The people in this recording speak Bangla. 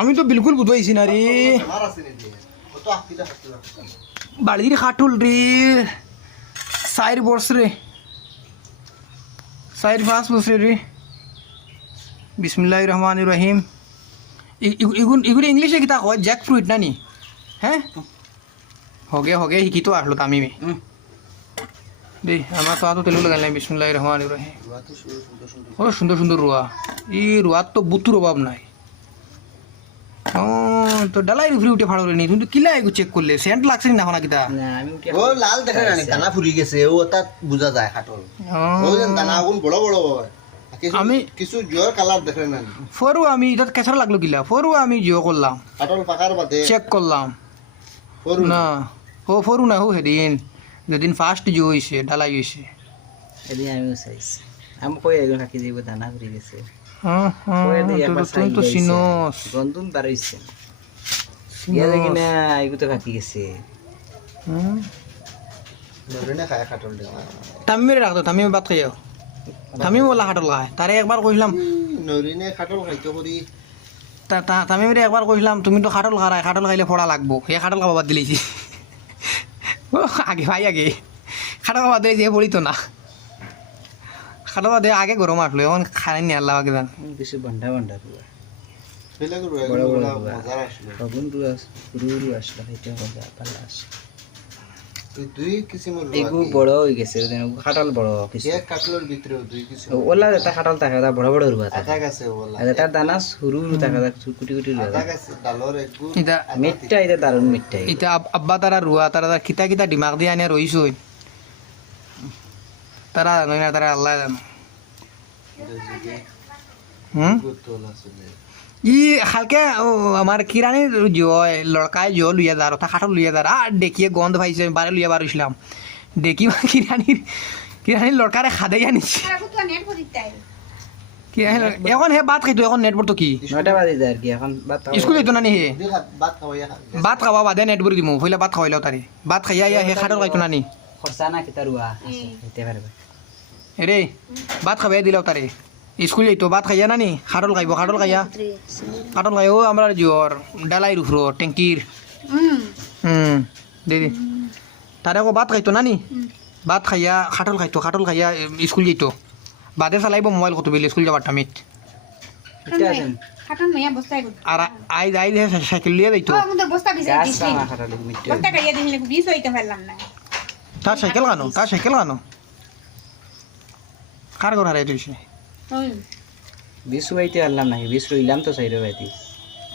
আমি তো বিলকুল বুঝাইছি না রে বাড়ির খাটুল রে 4 বছর রে 4-5 বছর রে বিসমিল্লাহির রহমানির রহিম এগুলো ইংলিশে কিতা কয় জ্যাক ফ্রুট না নি হ্যাঁ হগে শিকি তো আসলো তামি দেই আমার তো তেলু লাগাই বিসমিল্লাহির রহমানির রহিম ও সুন্দর সুন্দর রুয়া এই রুয়ার তো বুতুর অভাব নাই তো ডালাই ফ্রি উঠে ফাড়ো নি তুমি কিলা এগু চেক করলে সেন্ট লাগছে না না কিতা ও লাল দেখা না দানা ফুরি গেছে ও তা বুঝা যায় খাটল ও যেন দানা আগুন বড় বড় হয় আমি কিছু জোর কালার দেখে না ফরু আমি এটা কেসর লাগলো কিলা ফরু আমি জিও করলাম খাটল পাকার বাদে চেক করলাম ফরু না ও ফরু না হো হেদিন যেদিন ফার্স্ট জিও হইছে ডালাই হইছে এদিন আমিও চাইছি আমি কই এগুলো থাকি যাইব দানা ফুরি গেছে তুমি তো সিনোস গন্ধুম বাড়াইছে ইয়া দেখি না এগুলো তো থাকি গেছে ধরে না খায় খাটল দে তামিমে রাখতো তামিমে বাদ খাইও তামিম বলা খাটল খায় তারে একবার কইলাম নরিনে খাটল খাইতো করি তামিমে একবার কইলাম তুমি তো খাটল খারায় খাটল খাইলে ফড়া লাগবো হে খাটল খাওয়া বাদ দিলেছি আগে ভাই আগে খাটল খাওয়া দিলে যে পড়িত না খাটল খাওয়া দিয়ে আগে গরম আসলো এখন খাই নি আল্লাহ আগে জান কিছু বান্ডা বান্ডা রুয়া ফেলে করো বড় বড় মজা আসলো ফাগুন রুয়া রুরু আসলো খাইতে মজা পাল্লা আসলো দুই কিসিমের এগু বড় হয়ে গেছে খাটাল বড় কিছু এক কাটলের ভিতরে দুই কিসিম ওলা এটা খাটাল থাকে এটা বড় বড় রুয়া থাকে আধা গাছে ওলা আর এটা দানা সরু থাকে কুটি কুটি রুয়া আধা গাছে ডালর একগু এটা মিঠটা এটা দারুণ মিঠটা এটা আব্বা তারা রুয়া তারা কিতা কিতা দিমাগ দিয়ে আনিয়া রইছ তারা জানো না তারা আল্লাহ জানো গুতল আসলে ই হালকে আমার কিরানির জয় লড়কায় জল লুইয়া যার ওটা খাটো লুইয়া যার আর দেখিয়ে গন্ধ পাইছে বারে লুইয়া বারছিলাম দেখি কিরানির লড়কারে খাদাই আনিছি এখন হে ভাত খাইতো এখন নেট তো কি 9টা বাজে যায় আর কি এখন স্কুল যেত না নি হে ভাত খাওয়া ভাত খাওয়া বাদে নেট বড়ি দিমু পহিলা ভাত খাওয়াইলাও তারে ভাত খাইয়া হে খাটো খাইতো না নি খরচা না কিতা রুয়া হইতে পারবে রে ভাত খাওয়াই দিলাও তারে স্কুল যাইতো ভাত খাইয়া না নি খাটল খাইব খাটল খাই ও আমরা জিওর ডালাই রুফরো ট্যাঙ্কির দে তারে আকৌ ভাত খাইতো না নি ভাত খাইয়া খাটল খাইয়া স্কুল যাইতো বাদে চালাইব মোবাইল কত বিল স্কুল যাবার টাইমত আর আই সাইকেল লিয়ে যাইতো তার সাইকেল কানো কার ঘর হারাই দিয়েছে বিশ হইতে পারলাম নাকি 20 রইলাম তো চাইরে বাইতি